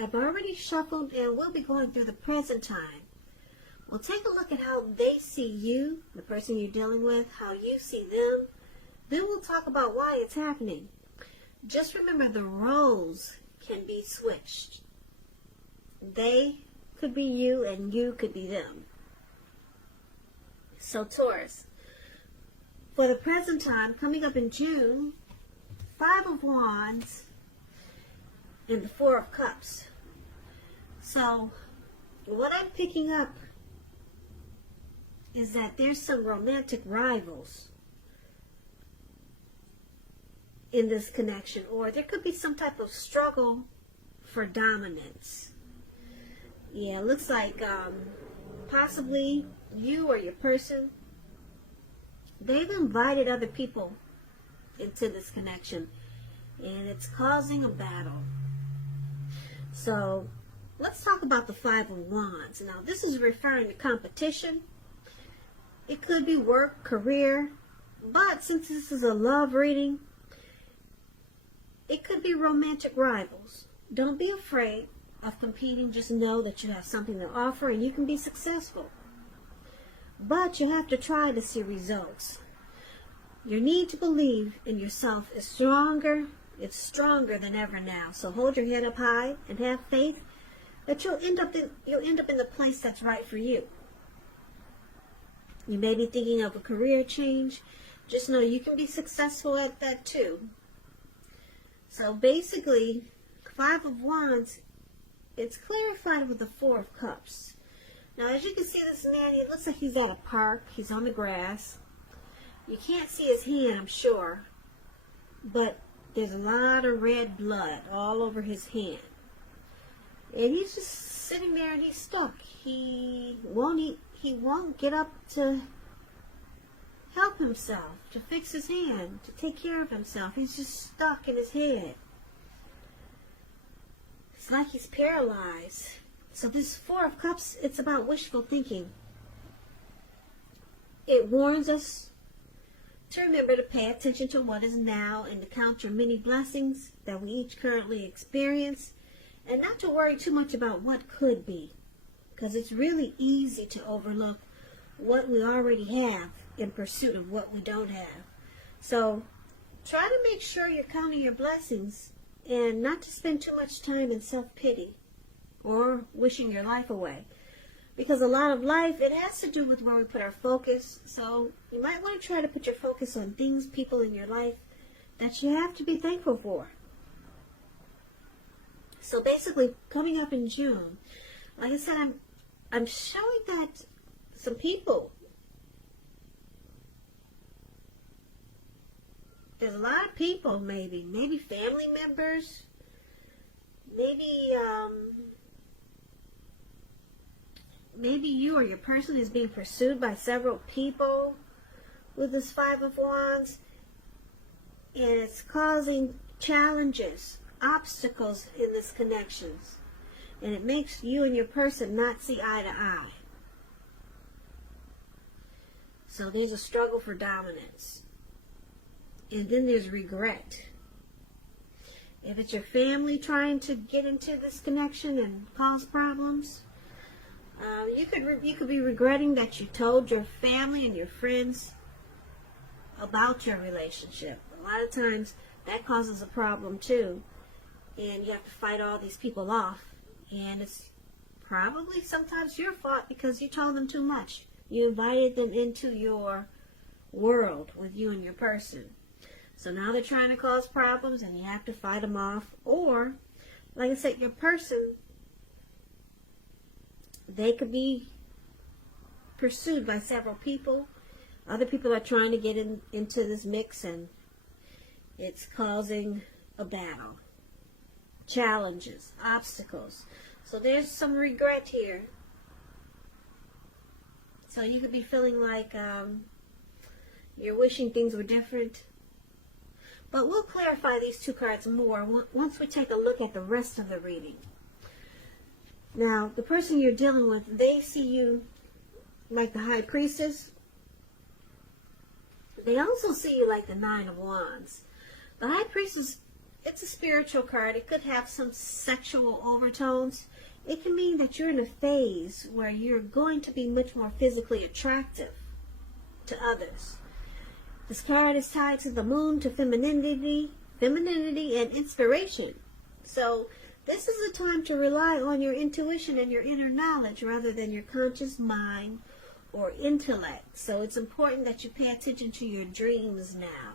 I've already shuffled and we'll be going through the present time. We'll take a look at how they see you, the person you're dealing with, how you see them. Then we'll talk about why it's happening. Just remember, the roles can be switched. They could be you and you could be them. So Taurus, for the present time, coming up in June, 5 of Wands and the 4 of Cups. So what I'm picking up is that there's some romantic rivals in this connection, or there could be some type of struggle for dominance. Yeah, it looks like possibly you or your person, they've invited other people into this connection, and it's causing a battle. So let's talk about the 5 of Wands. Now, this is referring to competition. It could be work, career, but since this is a love reading, it could be romantic rivals. Don't be afraid of competing. Just know that you have something to offer and you can be successful. But you have to try to see results. Your need to believe in yourself is stronger. It's stronger than ever now. So hold your head up high and have faith that you'll end up in the place that's right for you. You may be thinking of a career change. Just know you can be successful at that too. So basically, 5 of Wands, it's clarified with the 4 of Cups. Now, as you can see, this man, it looks like he's at a park. He's on the grass. You can't see his hand, I'm sure, but there's a lot of red blood all over his hand. And he's just sitting there and he's stuck. He won't get up to help himself, to fix his hand, to take care of himself. He's just stuck in his head. It's like he's paralyzed. So this 4 of Cups, it's about wishful thinking. It warns us to remember to pay attention to what is now and to count your many blessings that we each currently experience, and not to worry too much about what could be, because it's really easy to overlook what we already have in pursuit of what we don't have. So try to make sure you're counting your blessings and not to spend too much time in self-pity or wishing your life away. Because a lot of life, it has to do with where we put our focus. So you might want to try to put your focus on things, people in your life that you have to be thankful for. So basically, coming up in June, like I said, I'm showing that some people, there's a lot of people, maybe family members, maybe you or your person is being pursued by several people with this 5 of Wands, and it's causing challenges, obstacles in this connections, and it makes you and your person not see eye to eye. So there's a struggle for dominance, and then there's regret. If it's your family trying to get into this connection and cause problems, you could be regretting that you told your family and your friends about your relationship. A lot of times that causes a problem too, and you have to fight all these people off, and it's probably sometimes your fault because you told them too much. You invited them into your world with you and your person. So now they're trying to cause problems and you have to fight them off. Or, like I said, your person, they could be pursued by several people. Other people are trying to get into this mix, and it's causing a battle. Challenges, obstacles. So there's some regret here. So you could be feeling like you're wishing things were different. But we'll clarify these 2 cards more once we take a look at the rest of the reading. Now, the person you're dealing with, they see you like the High Priestess. They also see you like the 9 of Wands. The High Priestess it's a spiritual card. It could have some sexual overtones. It can mean that you're in a phase where you're going to be much more physically attractive to others. This card is tied to the moon, to femininity and inspiration. So this is a time to rely on your intuition and your inner knowledge rather than your conscious mind or intellect. So it's important that you pay attention to your dreams now.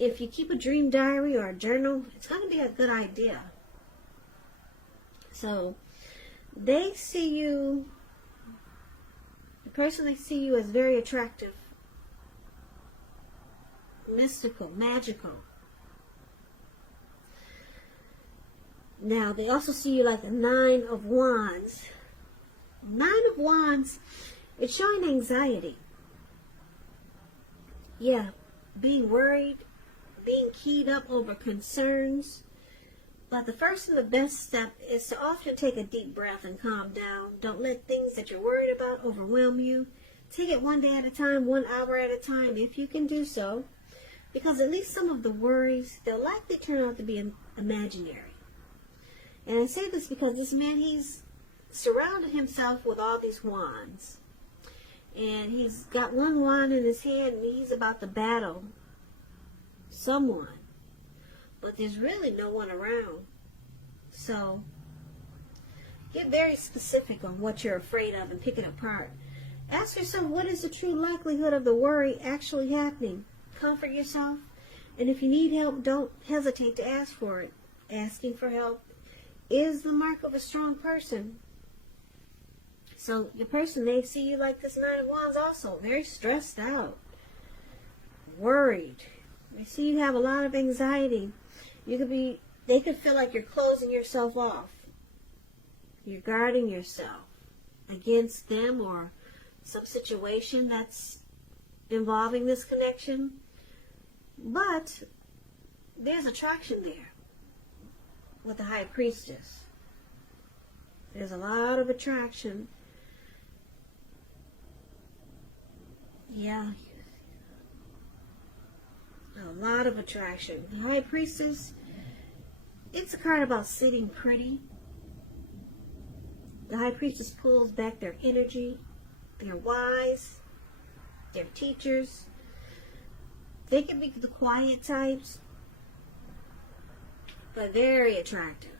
If you keep a dream diary or a journal, it's going to be a good idea. So they see you, the person they see you as very attractive, mystical, magical. Now, they also see you like the 9 of Wands. 9 of Wands, it's showing anxiety. Yeah, being worried, being keyed up over concerns. But the first and the best step is to often take a deep breath and calm down. Don't let things that you're worried about overwhelm you. Take it one day at a time, 1 hour at a time, if you can do so. Because at least some of the worries, they'll likely turn out to be imaginary. And I say this because this man, he's surrounded himself with all these wands. And he's got one wand in his hand and he's about to battle someone. But there's really no one around. So get very specific on what you're afraid of and pick it apart. Ask yourself, what is the true likelihood of the worry actually happening? Comfort yourself. And if you need help, don't hesitate to ask for it. Asking for help is the mark of a strong person. So the person, they see you like this 9 of Wands also, very stressed out, worried. They see you have a lot of anxiety. They could feel like you're closing yourself off. You're guarding yourself against them or some situation that's involving this connection. But there's attraction there with the High Priestess. There's a lot of attraction. Yeah. A lot of attraction. The High Priestess, it's a card about sitting pretty. The High Priestess pulls back their energy. They're wise. They're teachers. They can be the quiet types, but very attractive.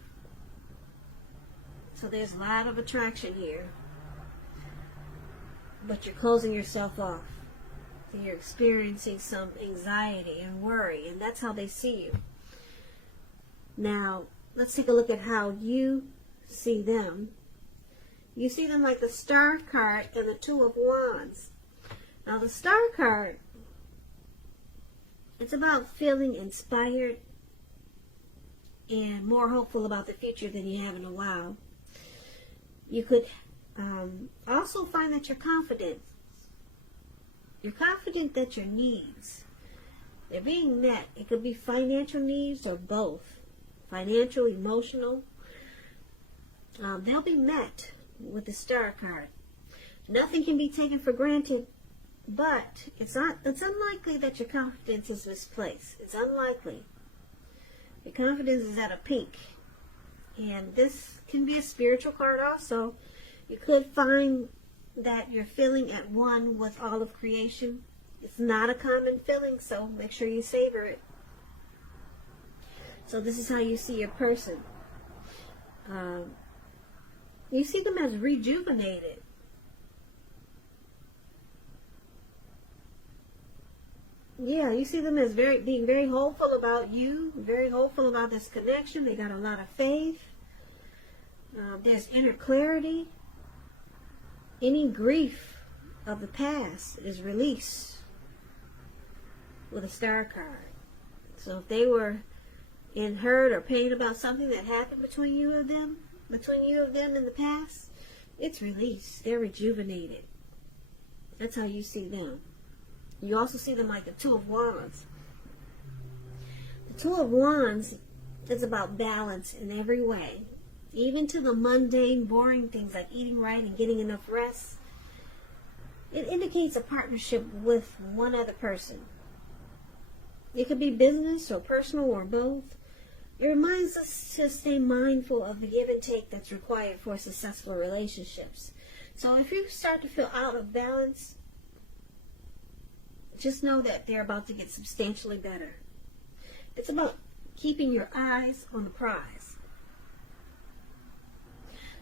So there's a lot of attraction here. But you're closing yourself off. You're experiencing some anxiety and worry, and that's how they see you. Now, let's take a look at how you see them. You see them like the Star card and the 2 of Wands. Now, the Star card, it's about feeling inspired and more hopeful about the future than you have in a while. You could also find that you're confident. You're confident that your needs, they're being met. It could be financial needs or both. Financial, emotional. They'll be met with the Star card. Nothing can be taken for granted, but it's unlikely that your confidence is misplaced. It's unlikely. Your confidence is at a peak. And this can be a spiritual card also. You could find that you're feeling at one with all of creation. It's not a common feeling, so make sure you savor it. So this is how you see your person. You see them as rejuvenated. Yeah, you see them as being very hopeful about you, very hopeful about this connection. They got a lot of faith. There's inner clarity. Any grief of the past is released with a Star card. So if they were in hurt or pain about something that happened between you and them in the past, it's released. They're rejuvenated. That's how you see them. You also see them like the 2 of Wands. The 2 of Wands is about balance in every way. Even to the mundane, boring things like eating right and getting enough rest. It indicates a partnership with one other person. It could be business or personal or both. It reminds us to stay mindful of the give and take that's required for successful relationships. So if you start to feel out of balance, just know that they're about to get substantially better. It's about keeping your eyes on the prize.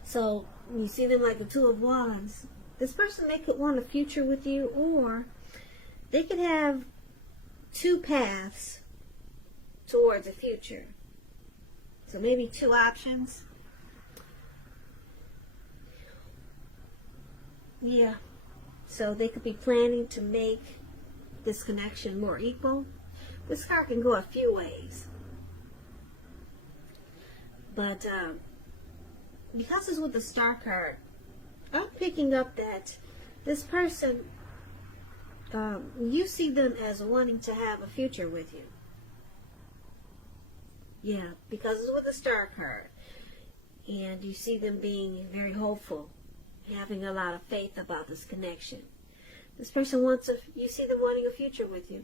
So you see them like the Two of Wands. This person, they could want a future with you, or they could have two paths towards a future. So maybe two options. Yeah. So they could be planning to make this connection more equal. This card can go a few ways. But because it's with the Star card, I'm picking up that this person, you see them as wanting to have a future with you. Yeah, because it's with the Star card. And you see them being very hopeful, having a lot of faith about this connection. This person you see them wanting a future with you.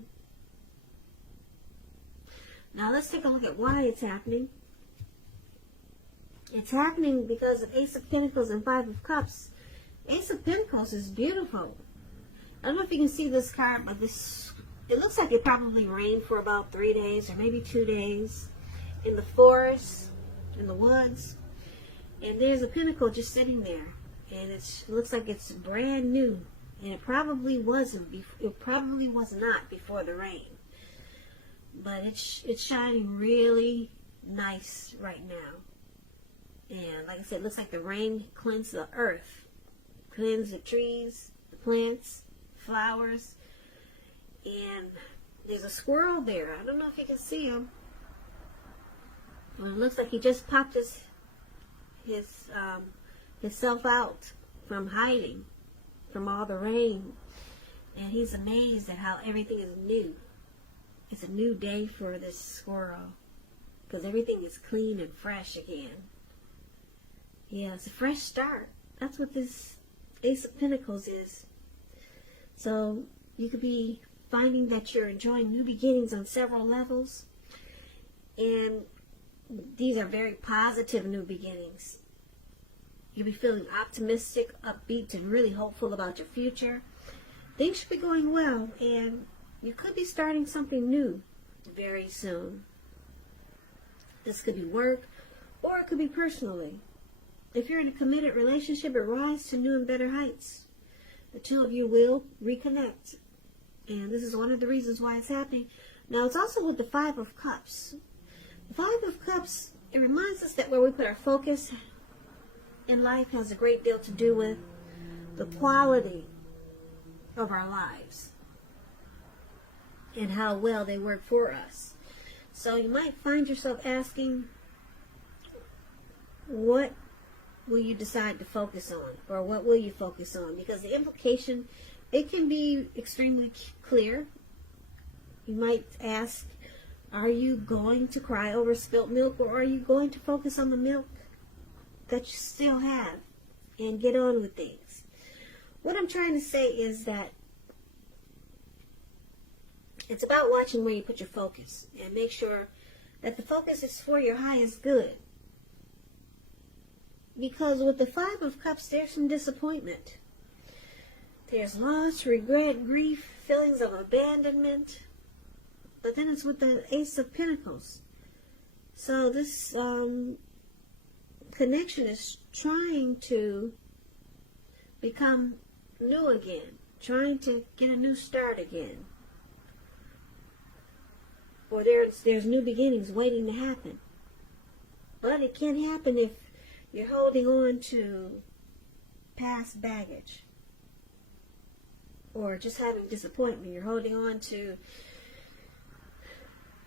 Now let's take a look at why it's happening. It's happening because of Ace of Pentacles and Five of Cups. Ace of Pentacles is beautiful. I don't know if you can see this card, but it looks like it probably rained for about 3 days or maybe 2 days in the forest, in the woods. And there's a pentacle just sitting there. And it looks like it's brand new. And it probably wasn't. It probably was not before the rain. But it's shining really nice right now. And like I said, it looks like the rain cleansed the earth. Cleansed the trees, the plants, flowers. And there's a squirrel there. I don't know if you can see him. Well, it looks like he just popped himself out from hiding from all the rain. And he's amazed at how everything is new. It's a new day for this squirrel. Because everything is clean and fresh again. Yeah, it's a fresh start. That's what this Ace of Pentacles is. So you could be finding that you're enjoying new beginnings on several levels. And these are very positive new beginnings. You'll be feeling optimistic, upbeat, and really hopeful about your future. Things should be going well, and you could be starting something new very soon. This could be work, or it could be personally. If you're in a committed relationship, it rises to new and better heights. The two of you will reconnect. And this is one of the reasons why it's happening. Now, it's also with the Five of Cups. The Five of Cups, it reminds us that where we put our focus in life has a great deal to do with the quality of our lives and how well they work for us. So you might find yourself asking, what will you decide to focus on? Or what will you focus on? Because the implication, it can be extremely clear. You might ask, are you going to cry over spilt milk, or are you going to focus on the milk that you still have and get on with things? What I'm trying to say is that it's about watching where you put your focus and make sure that the focus is for your highest good. Because with the Five of Cups, there's some disappointment. There's loss, regret, grief, feelings of abandonment. But then it's with the Ace of Pentacles. So this connection is trying to become new again. Trying to get a new start again. Or there's new beginnings waiting to happen. But it can't happen if you're holding on to past baggage. Or just having disappointment. You're holding on to...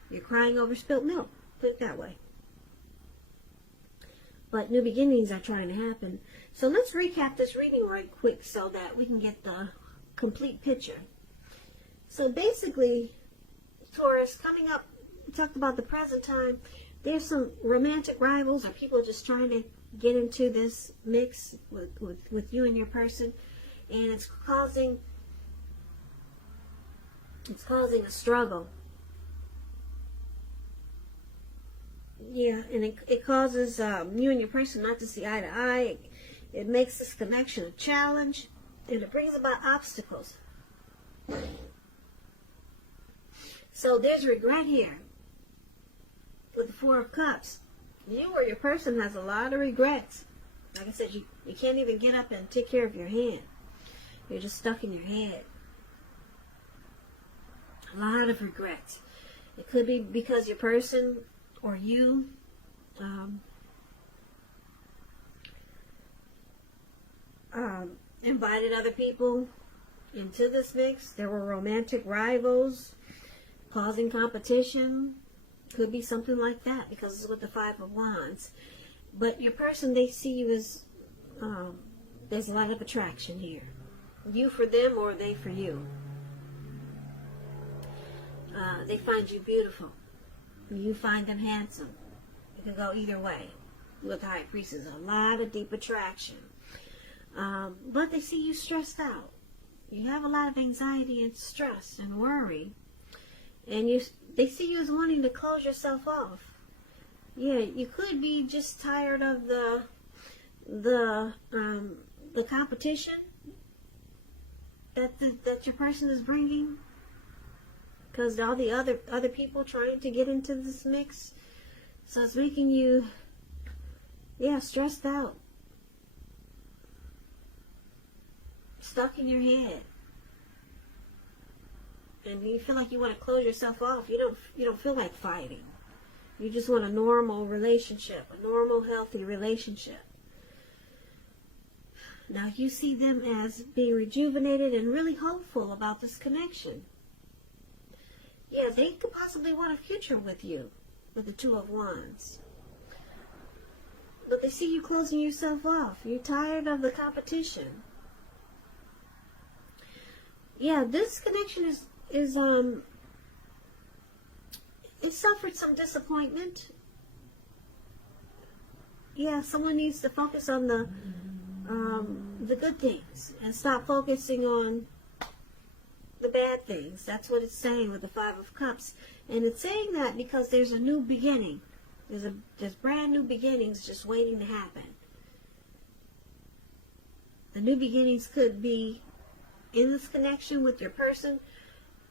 You're crying over spilt milk. Put it that way. But new beginnings are trying to happen. So let's recap this reading right quick so that we can get the complete picture. So basically, Taurus, coming up, we talked about the present time. There's some romantic rivals or people just trying to get into this mix with you and your person. And it's causing a struggle. Yeah, and it causes you and your person not to see eye to eye. It makes this connection a challenge, and it brings about obstacles. So there's regret here with the Four of Cups. You or your person has a lot of regrets. Like I said, you can't even get up and take care of your hand. You're just stuck in your head. A lot of regrets. It could be because your person or you invited other people into this mix. There were romantic rivals causing competition. Could be something like that because it's with the Five of Wands. But your person, they see you as there's a lot of attraction here. You for them or they for you. They find you beautiful. You find them handsome. It can go either way. With High Priestess, a lot of deep attraction. But they see you stressed out. You have a lot of anxiety and stress and worry. And they see you as wanting to close yourself off. Yeah, you could be just tired of the competition that your person is bringing, because all the other people trying to get into this mix. So it's making you, stressed out, stuck in your head, and you feel like you want to close yourself off. You don't feel like fighting. You just want a normal relationship, a normal, healthy relationship. Now you see them as being rejuvenated and really hopeful about this connection. Yeah, they could possibly want a future with you, with the Two of Wands. But they see you closing yourself off. You're tired of the competition. Yeah, this connection is it suffered some disappointment. Yeah, someone needs to focus on the good things and stop focusing on the bad things. That's what it's saying with the Five of Cups. And it's saying that because there's a new beginning. There's brand new beginnings just waiting to happen. The new beginnings could be in this connection with your person,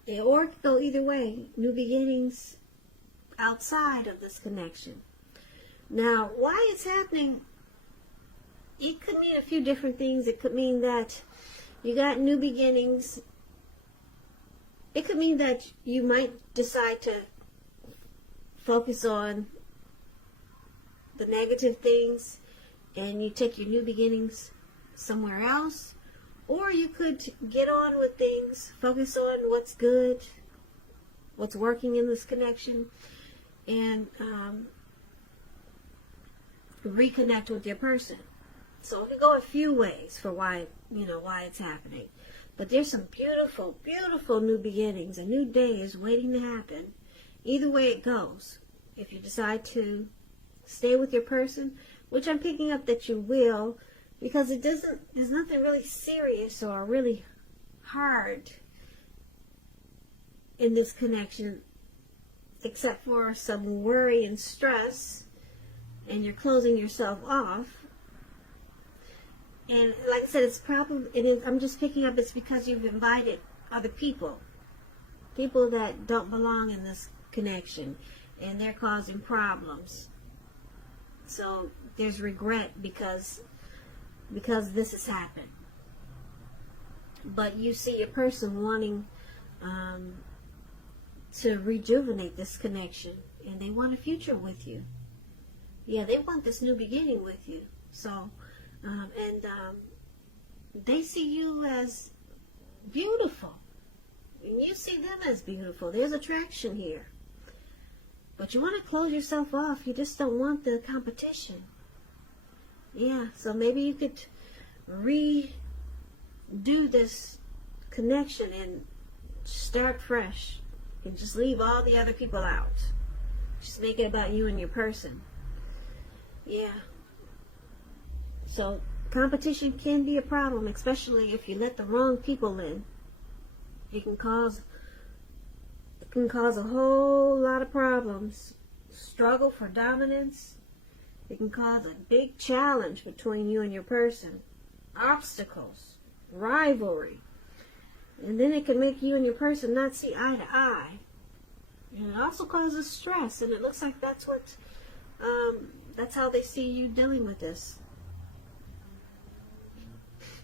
or it could go either way. New beginnings outside of this connection. Now, why it's happening, it could mean a few different things. It could mean that you got new beginnings. It could mean that you might decide to focus on the negative things and you take your new beginnings somewhere else. Or you could get on with things, focus on what's good, what's working in this connection, and reconnect with your person. So it could go a few ways for why it's happening. But there's some beautiful, beautiful new beginnings. A new day is waiting to happen. Either way it goes. If you decide to stay with your person, which I'm picking up that you will, because there's nothing really serious or really hard in this connection except for some worry and stress, and you're closing yourself off. And like I said, I'm just picking up it's because you've invited other people that don't belong in this connection, and they're causing problems. So there's regret because this has happened. But you see a person wanting to rejuvenate this connection, and they want a future with you. Yeah, they want this new beginning with you. So, they see you as beautiful. And you see them as beautiful. There's attraction here. But you want to close yourself off. You just don't want the competition. Yeah, so maybe you could redo this connection and start fresh and just leave all the other people out. Just make it about you and your person. Yeah. So competition can be a problem, especially if you let the wrong people in. It can cause a whole lot of problems. struggle for dominance. It can cause a big challenge between you and your person. Obstacles, rivalry. And then it can make you and your person not see eye to eye. And it also causes stress, and it looks like that's how they see you dealing with this.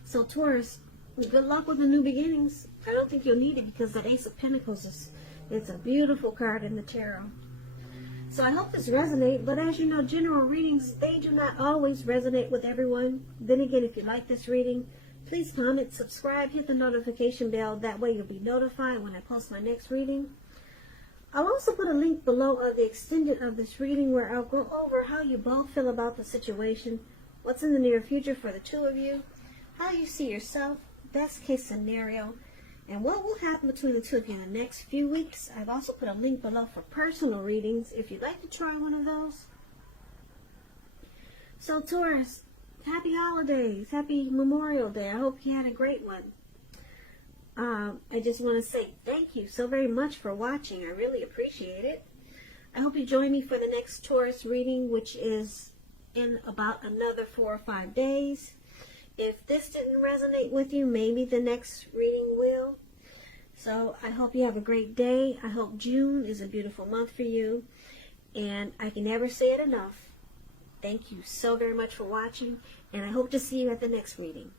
So Taurus, good luck with the new beginnings. I don't think you'll need it because that Ace of Pentacles it's a beautiful card in the tarot. So I hope this resonates, but as you know, general readings, they do not always resonate with everyone. Then again, if you like this reading, please comment, subscribe, hit the notification bell. That way you'll be notified when I post my next reading. I'll also put a link below of the extended of this reading where I'll go over how you both feel about the situation, what's in the near future for the two of you, how you see yourself, best case scenario, and what will happen between the two of you in the next few weeks. I've also put a link below for personal readings if you'd like to try one of those. So Taurus, happy holidays, happy Memorial Day. I hope you had a great one. I just want to say thank you so very much for watching. I really appreciate it. I hope you join me for the next Taurus reading, which is in about another 4 or 5 days. If this didn't resonate with you, maybe the next reading will. So I hope you have a great day. I hope June is a beautiful month for you. And I can never say it enough. Thank you so very much for watching. And I hope to see you at the next reading.